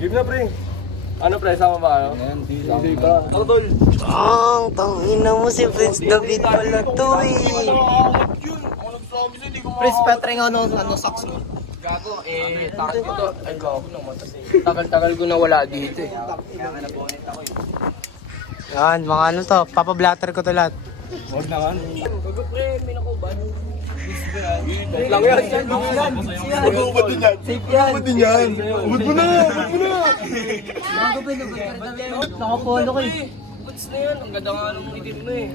Game na, pre. Ano, pre? Sama ba kayo? Hindi pa. Ano, tol? Ang tangina mo si Prince David pala to eh. Pres, patry nga ano socks mo. Gago, takal ko to. Ay, gago naman. Tagal-tagal ko na wala dito eh. Yan, mga ano to, papablatter ko to lahat. Huwag naman. Gago, pre, may nakuban. Lang yan. Mag-uubad din yan. Mag-uubad din yan. Ubad mo na. Ubad mo na. Gago, pre, nakapolo ko eh. Boots na yan, ang ganda nga nung itim mo eh.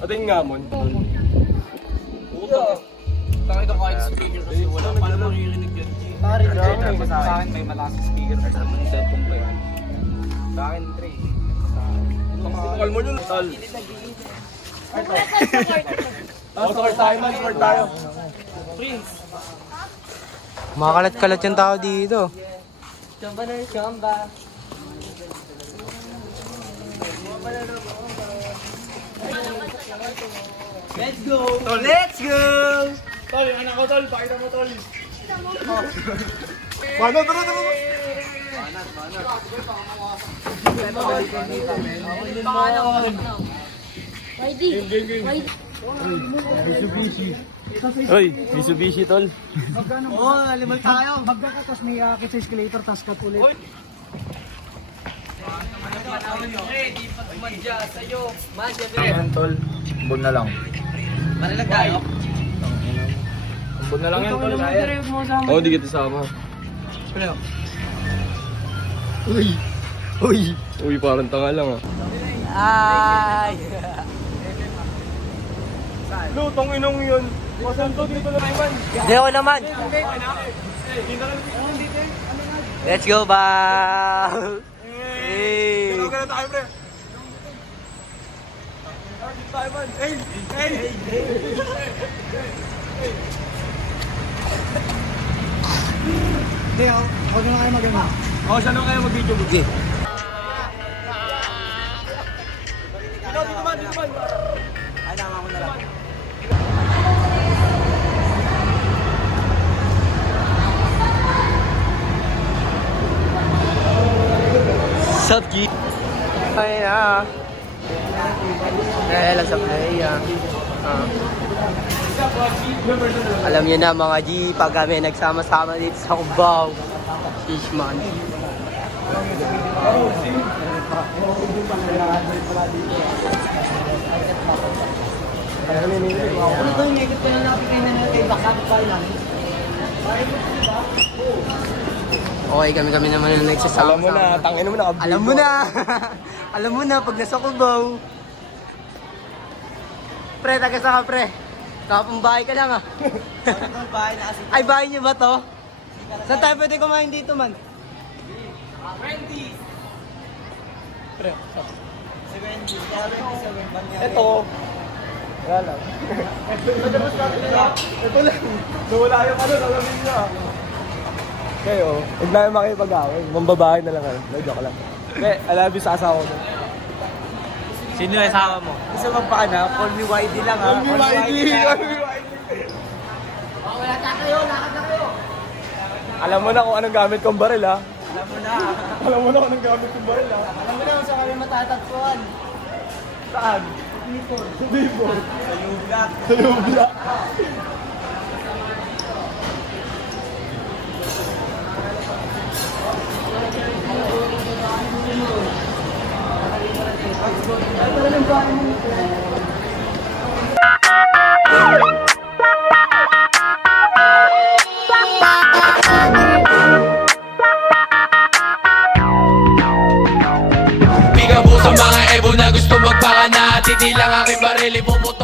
Ating nga, mon. Puta. Takita kahit speaker kasi wala. Paano maririnig yan? Pare, sa akin may malakas speaker kasi naman yung cellphone ko yan. Sa akin, pre. Pakakal mo yun, tal. Score tayo man, score tayo. Prince. Makakalat-kalat yung tao dito. Chamba na yung chamba. Let's go! Let's go! Tol, anak ko, tol. Pakita mo, tol. Paano, tara, tara. Uy, Mitsubishi, tol. Limal tayo. Bagga ka, tapos may akit sa escalator, tapos cut ulit. Di pa tumadya sa'yo. Madya, Ayan, tol. Bun na lang. Marilag tayo. Bun na lang yan, tol. Oo, di kita sama. Uy. Uy. Uy, parang tanga lang ah. Ay! Lutong inong yun. Masanto dito na naman. Hindi ako naman. Let's go, ba? Hey! Gano'n gano'n tayo, pre. Dito tayo, man. Hey! Hey! Hindi, huwag na kayo mag-ano. Oo, saan na kayo mag-video mo? Okay. Dito man, dito man. Ay, nama ko na lang. Sup, G? Ay, Dahil sa play, Alam niyo na mga G, pag kami nagsama-sama dito sa Cubao. Sheesh, man. Ano to yung ikot ko na natin kayo na kay Baka pa lang. Okay, kami naman na nagsasama. Alam mo na, tangin mo na. Alam mo na! Alam mo na, pag nasa Cubao. Pre, taga sa ka, pre? Kapang bahay ka lang, ah. Bahay na kasi. Ay, bahay niyo ba to? Saan tayo pwede kumain dito, man? Wendy's. Pre, Si Wendy's. Kaya Wendy's sa Wendy's niya. ito. Wala lang. Ito lang. Nawala yung ano, nalamin niya. Kayo, huwag na yung makipag-away. Mambabahay na lang kayo. No, joke lang. Okay, I love you sa asawa ko. Sino yung asawa mo? Gusto magpaana, call me YD lang ha. Call me YD! Wala na kayo, lakad na kayo. Alam mo na kung anong gamit kong baril, ha? Alam mo na. Alam mo na kung anong gamit kong baril, ha? Alam mo na kung saan kami matatagpuan. Saan? Bicol. Bicol. Sa Yugla. Sa Yubla. Bigabo sa mga ebo na gusto magpaka na titilang aking baril, ipuput